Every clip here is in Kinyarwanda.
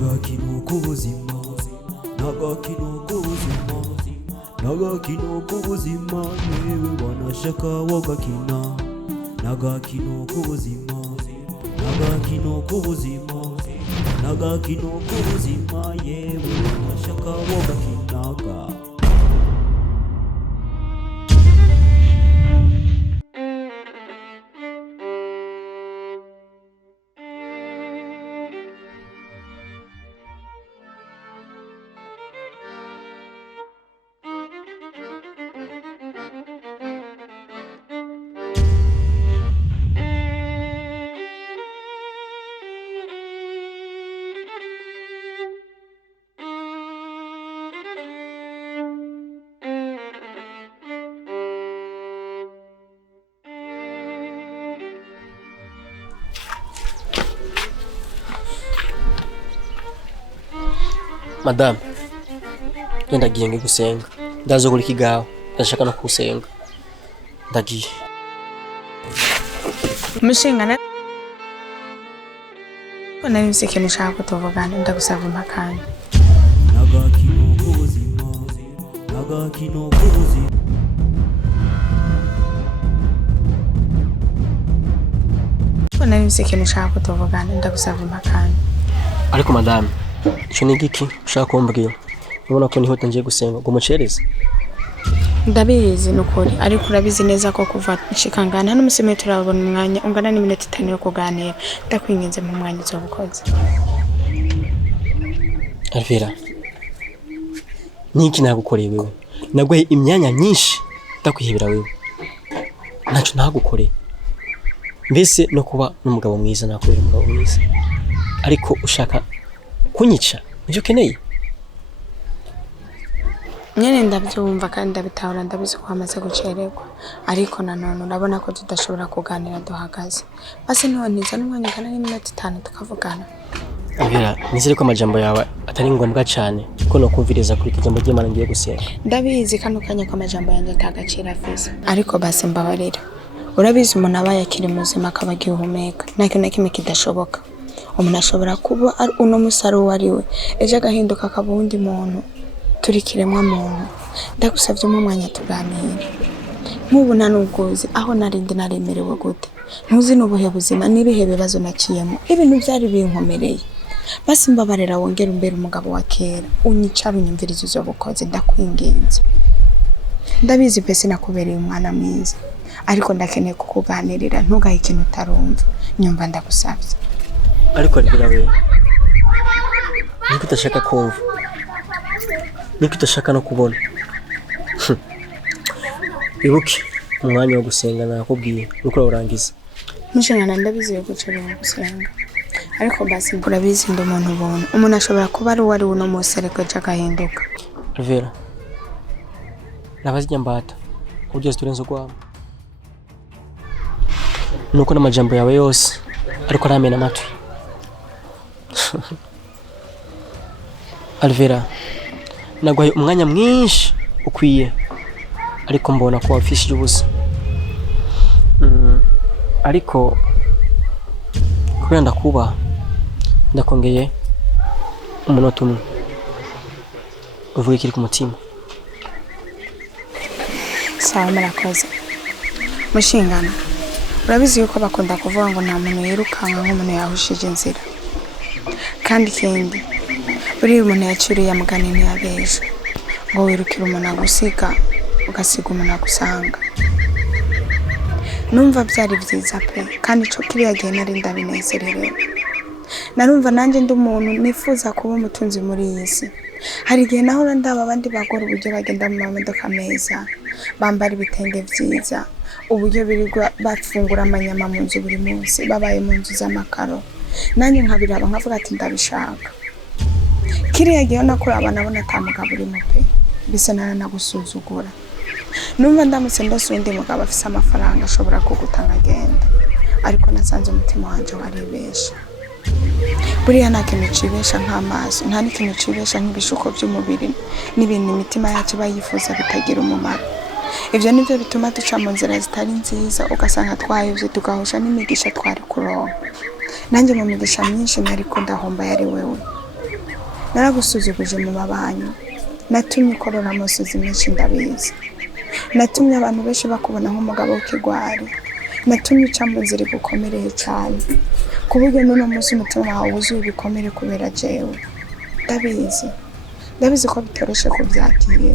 Nagakino k'ubuzima, nagakino k'ubuzima, nagakino k'ubuzima, yewe wanashaka wogakina. Nagakino k'ubuzima, nagakino k'ubuzima, nagakino k'ubuzima, yewe wanashaka wogakinaga. Madame, ndagiye ngi gusenga. Ndazogura ikigaho, ndashaka no kusenga. Ndagiye. Mushingana Kona nimse ikintu ushaka kutuvugana ndagusaba impakanya. Nagakino k'ubuzima, nagakino k'ubuzima. Kona nimse ikintu ushaka kutuvugana ndagusaba impakanya. Ariko madame, ico ni giki ushaka kumbwira? Ubona ko niho ngiye gusenga ngo mucereze. Ndabizi nukuri ariko urabizi neza ko kuva nshikangana n'umusime turabona umwanya ungana n'iminota 5 yo kuganira. Ndakwinginze mu mwanya uzobukoze. Alvera, niki nagukoreye wewe? Nagwe imyanya myinshi ndakwihebera wewe. Naco nagukoreye. Mbese no kuba n'umugabo mwiza nakorera umugabo mwiza. Ariko ushaka kunyica ivyo ukeneye? Nyene ndabyumva kandi ndabitahura ndabizi ko amaze gucererwa ariko nanone urabona ko tudashobora kuganira duhagaze. Base ntiza n'umwanya ungana n'iminota 5 tukavugana. Alvera, nizere ko amajambo yawe atari ngombwa cyane ko no kumviriza kuri kijambo ry'Imana ngiye gusenga. Ndabizi kano kanya ko amajambo yanjye atagacira afise ariko base mbabarira. Urabizi umuntu abaye akiri muzima akaba agihumeka nta kintu na kimwe kidashoboka. Umuntu ashobora kuba ari uno musaro wariwe eje agahinduka akaba undi muntu. Turikiremwa muntu ndagusavye mu mwanya tuganira. Nk'ubu nanuguzi aho narindi naremerewe gute ntuzi n'ubuhe buzima nibihe bibazo nakiyemo ibintu byari binkomereye. Basi mbabarira wongera umbere umugabo wa kera unyicara unyumviriza uzobukoze ndakwinginze. Ndabizi pese nakubereye umwana mwiza ariko ndakeneye kukuganirira ntugahe ikintu utarumva nyumva ndagusavye. Ariko Alvera wewe niko utashaka kumva, niko utashaka no kubona. Ibuke umwanya wo gusenga nakubwiye uko urangiza. Mushingana ndabizi yo gucerera gusenga ariko basi urabizi ndo umuntu ubona umuntu ashobora kuba ari wari uno musereko cyagahinduka. Alvera, nabazi nyambata ugeze turenzo kwamo nuko n'amajambo yawe yose ariko aramena amatwi. Alvera, nagwaye umwanya mwinshi ukwiye ariko mbona ko wafishije ubusa. Ariko kubera ndakuba ndakongeye umunota umwe uvuge kiri ku mutima. Sawa murakoze. Mushingana urabizi yuko bakunda kuvuga ngo nta muntu yirukanka nk'umuntu yahushije inzira kandi kindi buri umuntu yacuriye amugani ntiyabeje ngo wirukira umuntu agusiga ugasiga umuntu agusanga. Numva byari byiza pe kandi ico kiriya gihe nari ndabinezererewe. Narumva nanjye ndi umuntu nifuza kuba umutunzi muri iyi si. Hari igihe naho ndaba abandi bagora uburyo bagenda mu mamodoka meza bambara ibitenge byiza uburyo birirwa bafungura amanyama mu nzu buri munsi babaye mu nzu z'amakaro. Nanjye nkabiraba nkavuga ati ndabishaka. Kiriya gihe nakora abana bona tamugabo uri mu pe bise nagusuzugura. Numva ndamutse ndose undi mugabo afise amafaranga ashobora kugutanga agenda ariko nasanze umutima wanje waribesha. Buriya nta kintu cibesha nk'amaso nta n'ikintu cibesha nk'ibishuko by'umubiri n'ibintu imitima yacu bayifuza bitagira umumaro. Ivyo nivyo bituma duca mu nzira zitari nziza ugasanga twayivye tugahusha n'imigisha twari kuronka. Nanjye mu migisha myinshi nari kundahomba yari wewe. naragusuzuguje mu babanyi, natumye ukorora amosozi menshi ndabizi, natumye abantu benshi bakubona nk'umugabo w'ikigwari, natumye uca mu nzira igukomereye cyane ku buryo n'uno munsi umutima wawe wuzuye ibikomere kubera jewe. Ndabizi ko bitoroshe kubyakira,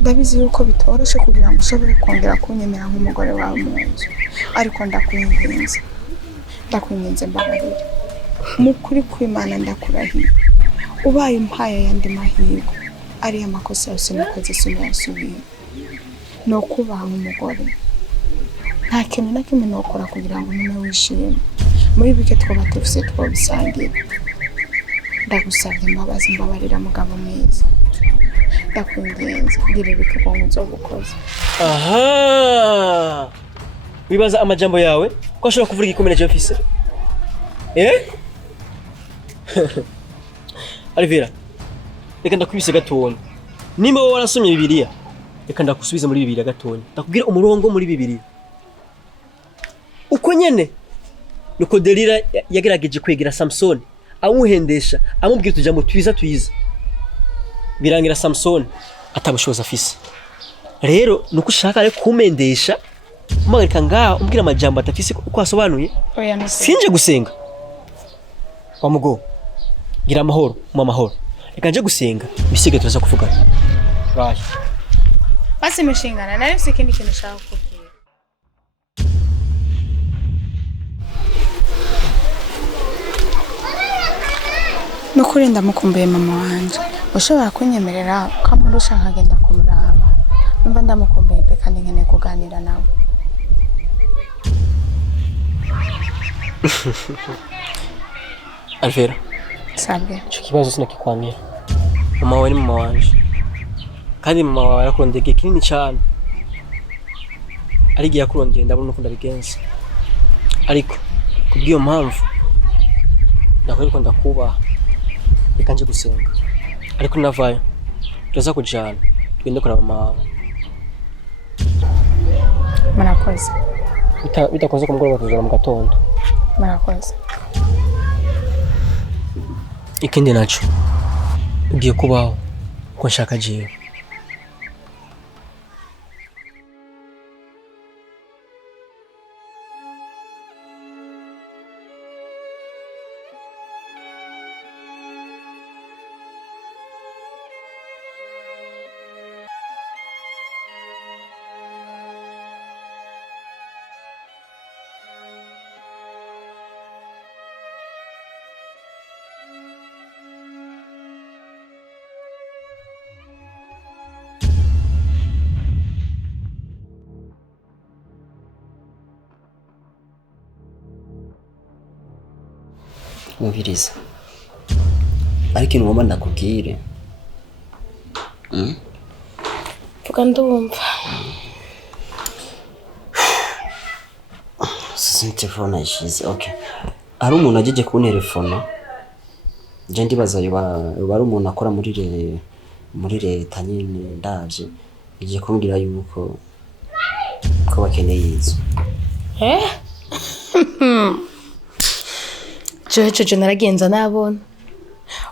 ndabizi yuko bitoroshe kugira ngo ushobore kongera kunyemera nk'umugore wawe mu nzu, ariko ndakwinginze mbabarira mu kuri kw'Imana, ndakurahiye ubaye umpaye yandi mahirwe ariyo amakosa yose nakoze sinayasubira, no kubaha nk'umugore. Nta kintu na kimwe nokora kugira ngo ume wishime muri bike twaba tufise twobisangira. Ndagusabye imbabazi, mbabarira mugabo mwiza, ndakwinginze ngirira ikigongo nzogukoze. Aha, wibaza amajambo yawe ko ashobora kuvuga igikomere cyo mfise? Alvera, reka ndakwibise gatonya. Nimba wowe warasomye Bibiliya, reka ndakusubiza muri Bibiliya gatonya. Ndakubwira umurongo muri Bibiliya. Uko nyene nuko Delila yagerageje kwegera Samson, amuhendesha, amubwira tujambo twiza. Birangira Samson atabushoza afise. Rero nuko ushaka rero kumendesha, umagarika ngaho umbwira amajambo atafise uko asobanuye. Sinje gusenga. Wamugo. Gira amahoro, mu amahoro. Reka nje gusenga, bisige turaza kuvugana. Bye. Basi mushingana, nari mfise ikindi kintu ushaka kubwira. Nukuri ndamukumbuye mama wanje. Ushobora kunyemerera ukamurusha nkagenda kumuraba. Numva ndamukumbuye pe kandi nkeneye kuganira nawe. Alvera, sabwe. Ico kibazo sinakikwangira. Mama wawe ni mama wanje. Kandi mama wawe yakurondeye igihe kinini cyane. Ari igihe yakurondeye ndabona uko ndabigenza. Ariko kubw'iyo mpamvu ndakwiye ko ndakubaha. Reka nje gusenga. Ariko navayo turaza kujana twende kuraba mama wawe. Murakoze. Bitakoze kumugoroba tuzora mu gatondo. Murakoze. Ikindi naco ugiye kubaho ko nshaka jewe. Mubiriza. Ariko ikintu ngomba ndakubwire. Vuga ndumva. Sisi telefone ishize. Okay. Ari umuntu ajeje ku telefone. Je ndibaza yoba ari umuntu akora muri leta nyine ndavye. Igiye kumbwira yuko ko bakeneye inzu. Jeje naragenza nabona.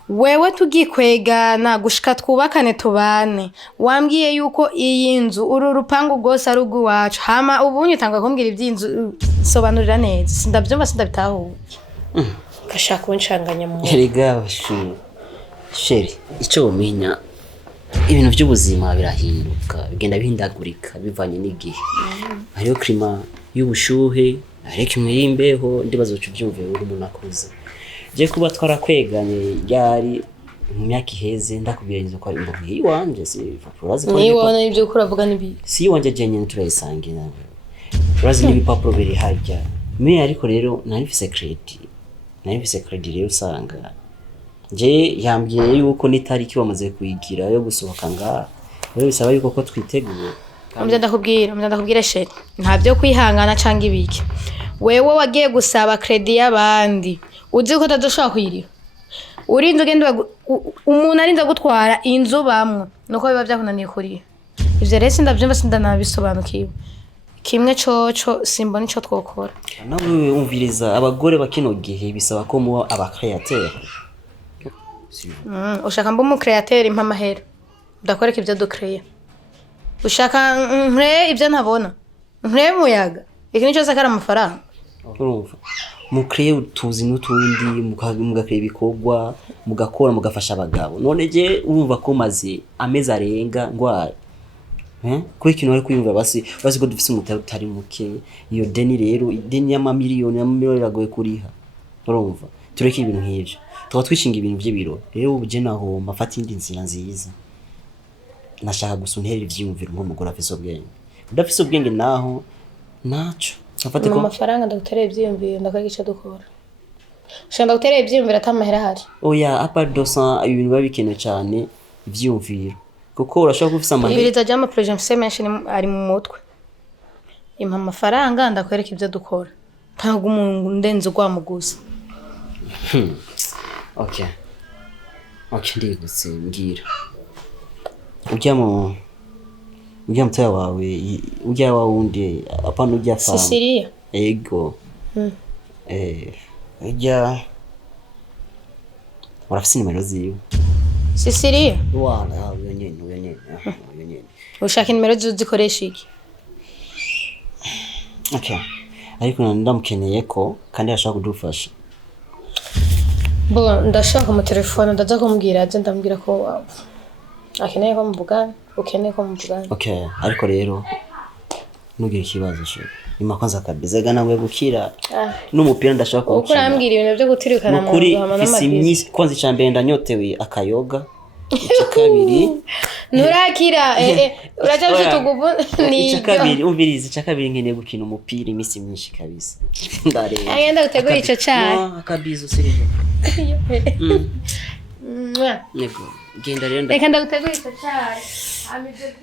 Wewe tugikwegana gushika twubakane tubane. Wambwiye yuko iyi nzu uru rupangu rwose ari urwacu. Hama ubunye utanga kumbwira iby'inzu sobanurira neza. Sindabyumva sindabitahuye. Gashaka uncanganya mu. Erega sheri icyo umenya ibintu by'ubuzima birahinduka, bigenda bihindagurika bivanye n'igihe. Hariyo klima y'ubushuhe, ariko imwe y'imbeho ndibazo cyo byumviye uri umuntu akuze. Je kuba twarakweganye yari mu myaka iheze ndakubwira inzo ko ari imbogi iwanje si urazi ko niwona ibyo kuravuga nibi si iwanje jenye turayisangira urazi n'ibipapuro biri hajya me ariko rero nari mfise credit rero usanga je yambwiye yuko n'itariki bamaze kuyigira yo gusohoka ngaha rero bisaba yuko ko twiteguye. Ndakubwira sheri nta byo kwihangana cyangwa ibiki. Wewe wagiye gusaba credit y'abandi uzi ko tadashaka kuyiriha. Urinze ugenda umuntu arinze gutwara inzu bamwe nuko biba byakunaniye kuriha. Ivyo rero sindavyumva sindanabisobanukiwe. Kimwe coco simbona ico twokora. Nawe umviriza abagore bakino gihe bisaba ko muba aba createur. ushaka mba umu createur impa amahera udakwereka ibyo dukreye ushaka nkre ibyo ntabona nkre muyaga iki nico sakara amafaranga urumva mukreye tuzi n'utundi mugakora ibikorwa mugakora mugafasha abagabo none je urumva ko maze amezi arenga ngwara kuri kino ari kuyumva basi ko dufise umutari utari muke iyo deni rero deni y'amamiliyoni iragoye kuriha urumva tureke ibintu nk'ivyo tuba twishinga ibintu by'ibiro rero ubuje naho mafata indi nzira nziza nashaka gusuntera ivyiyumviro nk'umugore afise ubwenge udafise ubwenge naho naco afate ko amafaranga ndagutereye ivyiyumviro ndakagica dukora shanda ndagutereye ivyiyumviro atamahera hari oya apa 200 ibintu babikenewe cyane ivyiyumviro kuko urashaka gufisa amahera ibiriza jama projet mfise menshi ari mu mutwe impa amafaranga ndakwereka ibyo dukora ntabwo umuntu ndenze ugwamuguza okay ndigutse mbwira ujya mutaya wawe ujya wawundi apana ujya fa Sisiria ego ujya urafise nimero ziwe Sisiria wala uyo nyene ushaka nimero zikoresha iki okay ariko ndamukeneye ko kandi ashaka kudufasha bo ndashaka mu telefone ndaza kumbwira aje ndambwira ko akeneye ko muvugana ukeneye ko muvugana okay ariko rero nugira ikibazo cyo nyuma kwanza kabisa nawe gukira n'umupira ndashaka uko urambwira ibintu byo gutirikana mu guhama n'amabisi kwanza icambere ndanyotewe akayoga ikabiri nurakira uraje tugubu ni ikabiri umvirize ikabiri nkeneye gukina umupira imisi myinshi kabisa ndareba agenda gutegura ico cyane akabizo sirije nego genda rero reka ndagutegura ico cyane amize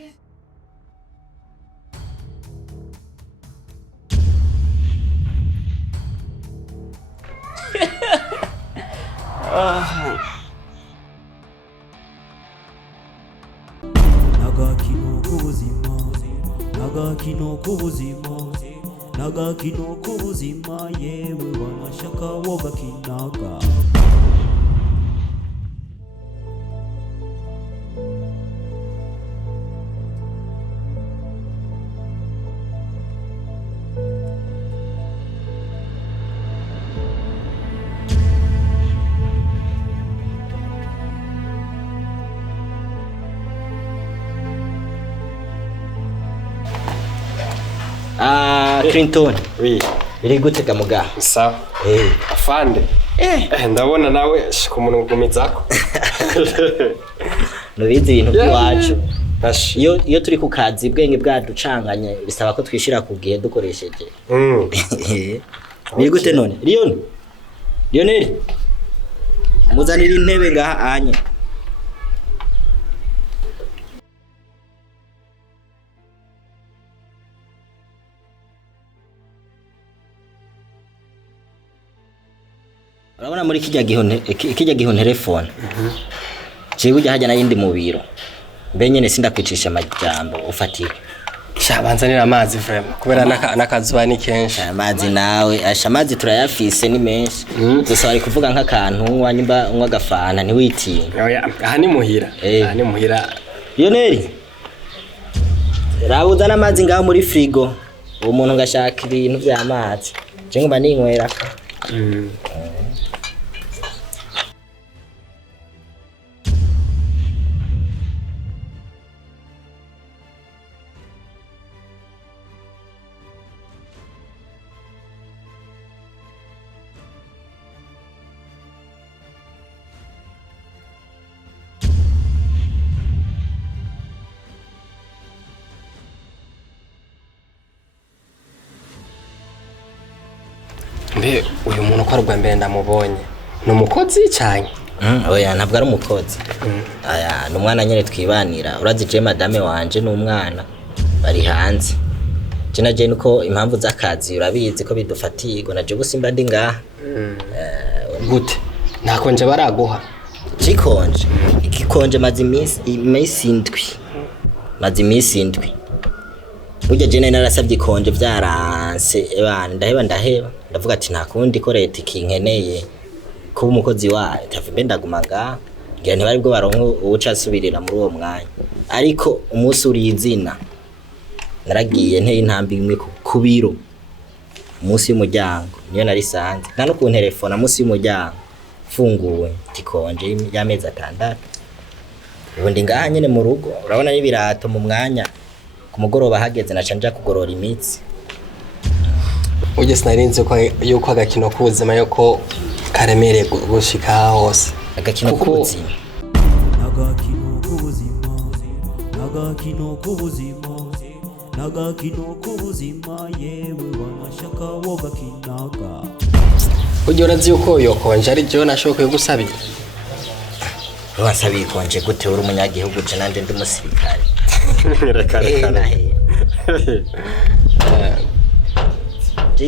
Nagakino kubuzima yewe wanashaka wogakinaga Clinton oui iri gutega muga sawa afande ndabona nawe ku muntu ngumizako nubizi ibintu by'iwacu iyo turi ku kazi bwenge bwaducanganye bisaba ko twishira ku gihe dukoresheje biri gute none Lionel muzanira intebe ngaha anye urabona muri kijya gihone telefone ciwe ujya hajya nayindi mu biro mbe nyene sindakwicisha amajambo ufatira shabanzanira amazi vraiment kubera nakazuba ni kenshi amazi nawe amazi turayafise ni menshi gusa bari kuvuga nk'akantu wanyimba unywa gafana ntiwitinye oya aha ni muhira Lionel rawuzana amazi ngaho muri frigo uwo muntu ngashaka ibintu by'amazi je ngoma ninywera mbe uyu muntu ko arugwa mbere ndamubonye ni umukozi cyane oya ntabwo ari umukozi aya ni umwana nyine twibanira urazi je madame wanje n'umwana bari hanze je naje nuko impamvu z'akazi urabizi ko bidufatirwa naje gusimba ndi ngaha gute nakonje baraguha cikonje ikikonje mazi imisi indwi burya je narasabye ikonje vyaranse ndaheba ndavuga ati nta kundi ko leta ikinkeneye kuba umukozi wayo tavume ndaguma ngaha ngira ntibari bwo baronka uca asubirira muri uwo mwanya ariko umunsi uri izina naragiye nteye intambwe imwe ku biro umunsi y'umuryango niyo narisanze nta no ku telefone umunsi y'umuryango funguwe tikonje y'amezi 6 ubundi ngaha nyene mu rugo urabona n'ibirato mu mwanya ku mugoroba hageze naca nja kugorora imitsi uje sinarinze ko yuko agakino k'ubuzima yuko karemereye gushika hose agakino k'ubuzima Agakino k'ubuzima Agakino k'ubuzima Agakino k'ubuzima yewe wamashaka wogakinaga uje urazi yuko yokonje ari byo nashoboye gusabira wasabiye konje gute uri umunyagihugu je nanje ndi umusirikare reka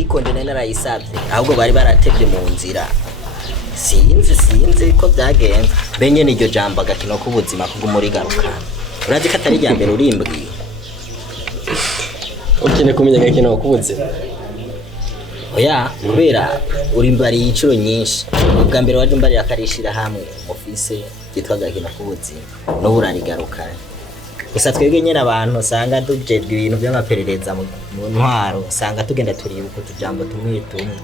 ikonje nari narayisabye ahubwo bari baratevye mu nzira sinzi ko byagenze benye n'iryo jambo agakino k'ubuzima kugumuri garuka urazi ko atari rya mbere urimbwiye ukene kumenya agakino k'ubuzima oya kubera urimbari y'icuro nyinshi ubwa mbere waje mbari akarishira hamwe ufise yitwa agakino k'ubuzima no burarigaruka gusa twebwe nyene abantu usanga dujejwe ibintu by'amaperereza mu ntwaro usanga tugenda turibuka utujambo tumwe tumwe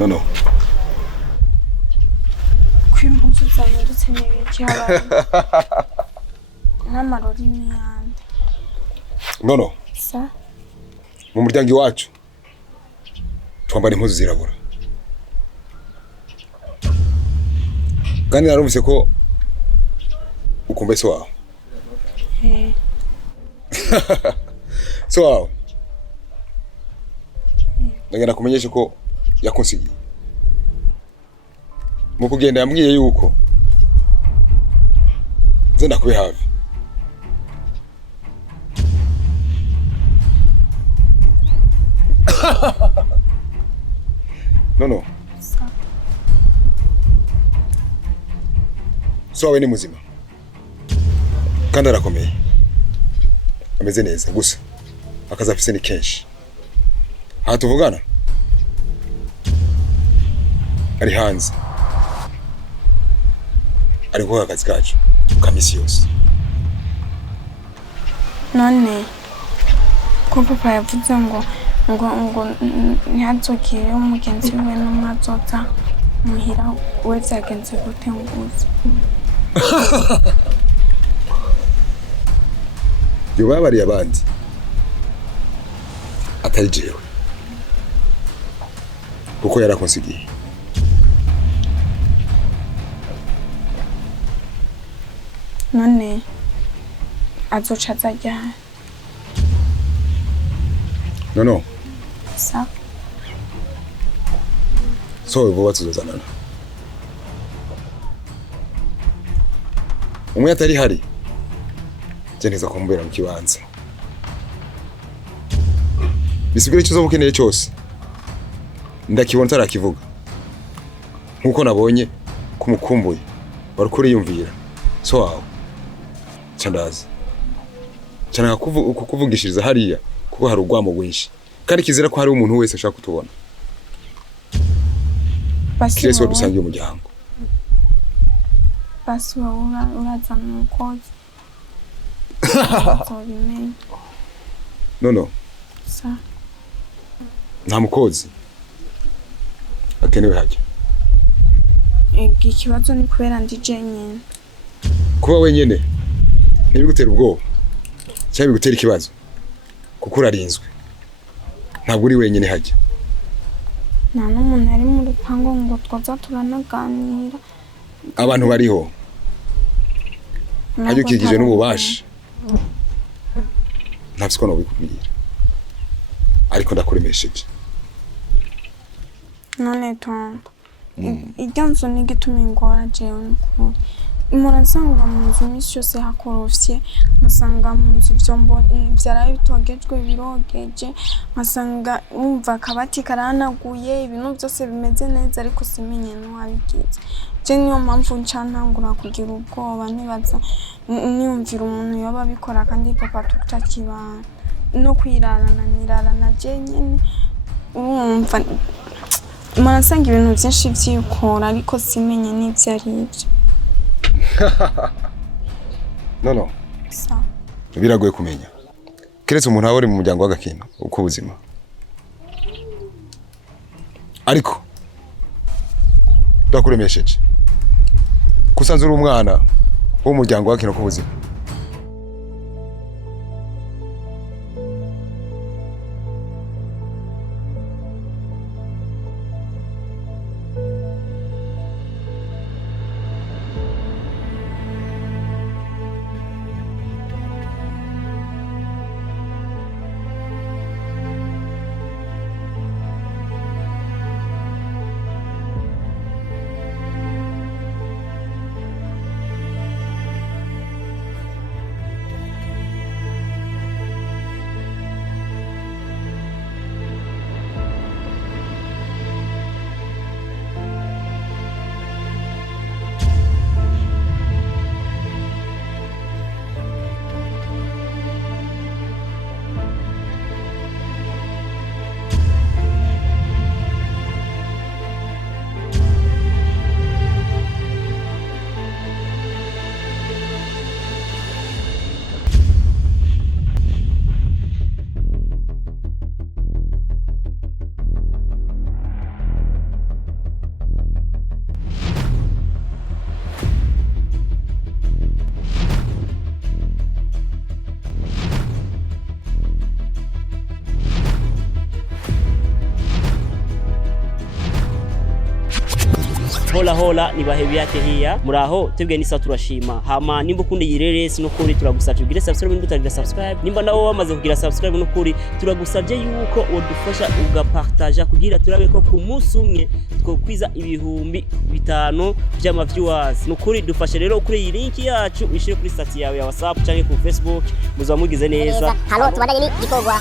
No. kw'impunzu zahindutse n'ibiki abantu n'amarori n'iyandi No. sa Mu muryango iwacu twambara impuzu zirabura. Kandi narumvise ko ukumva so wawe. So wawe. Ndagenda kumenyesha ko yakunsigiye. Mu kugenda yambwiye yuko zenda kube hafi. No. So wawe ni muzima. Kandi arakomeye. Ameze neza gusa. Akaza afise ni kenshi. Aha tuvugana? Ari hanze. Ari gukora akazi kacu kamisi yose. none ko papa yavuze ngo ntihazogire umugenzi we n'umwazoza muhira we vyagenze gute nguzi Yobabariye abandi atari jewe kuko yarakunsigiye. none azoca azajya No. sa So vuba tuzozanana. Umwe atari hari. Jeneza kumbera mu kibanza. Bisigure cyo ukeneye cyose. Ndakibona tarakivuga. Nkuko nabonye kumukumbuye. Barukuri yumvira. So wawe. Chandazi. Cyana kukuvugishiriza hariya kuko hari urwamo rwinshi. Kandi kizera ko hari umuntu wese ashaka kutubona. basi Kirese wadusangiye umuryango. basi wowe urazana umukozi uzobimenya No. sa Nta mukozi. Akenewe hajya. ikibazo ni kubera ndi jenyine Kuba wenyene ntibigutera ubwoba cyangwa bigutera ikibazo kuko urarinzwe. Ntabwo uri wenyene hajya. nta n'umuntu ari mu rupango ngo twaza turanaganira Abantu bariho. Hajya ukigije n'ububasha. Ntabwo no bikubwira. Ariko ndakuremesheje. none tonto iryo nzu n'igituma ingora jewe n'ukuri murasanga mu nzu iminsi yose hakorofye nkasanga mu nzu vyombo vyaraye bitogejwe birogeje nkasanga umva akabati karanaguye ibintu byose bimeze neza ariko simenye n'uwabigize je niyo mpamvu ncantangura kugira ubwoba nibaza niyumvira umuntu yoba abikora kandi papa tutakibana no kwirarana nirarana je nyene umva murasanga ibintu byinshi vyikora ariko simenye n'ivyo arivyo. No. Sa. Biragoye kumenya. Keretse umuntu aba ari mu muryango w'agakino uko ubuzima. Ariko ndakuremesheje. Kusanze uri umwana wo mu muryango w'agakino uko ubuzima. Hola ni bahebi yake hiya muraho tebwe nisa turashima hama nimba ukunda Iyireresi no kuri turagusavye ugire subscribe nimba utagira subscribe nimba nawo wamaze kugira subscribe no kuri turagusavye yuko wodufasha ugapartager kugira turabe ko ku munsi umwe twokwiza ibihumbi 5 by'ama viewers no kuri dufashe rero kuri iyi link yacu wishire kuri stat yawe ya WhatsApp canke ku Facebook muzamugize neza halo tubandanye ni gikorwa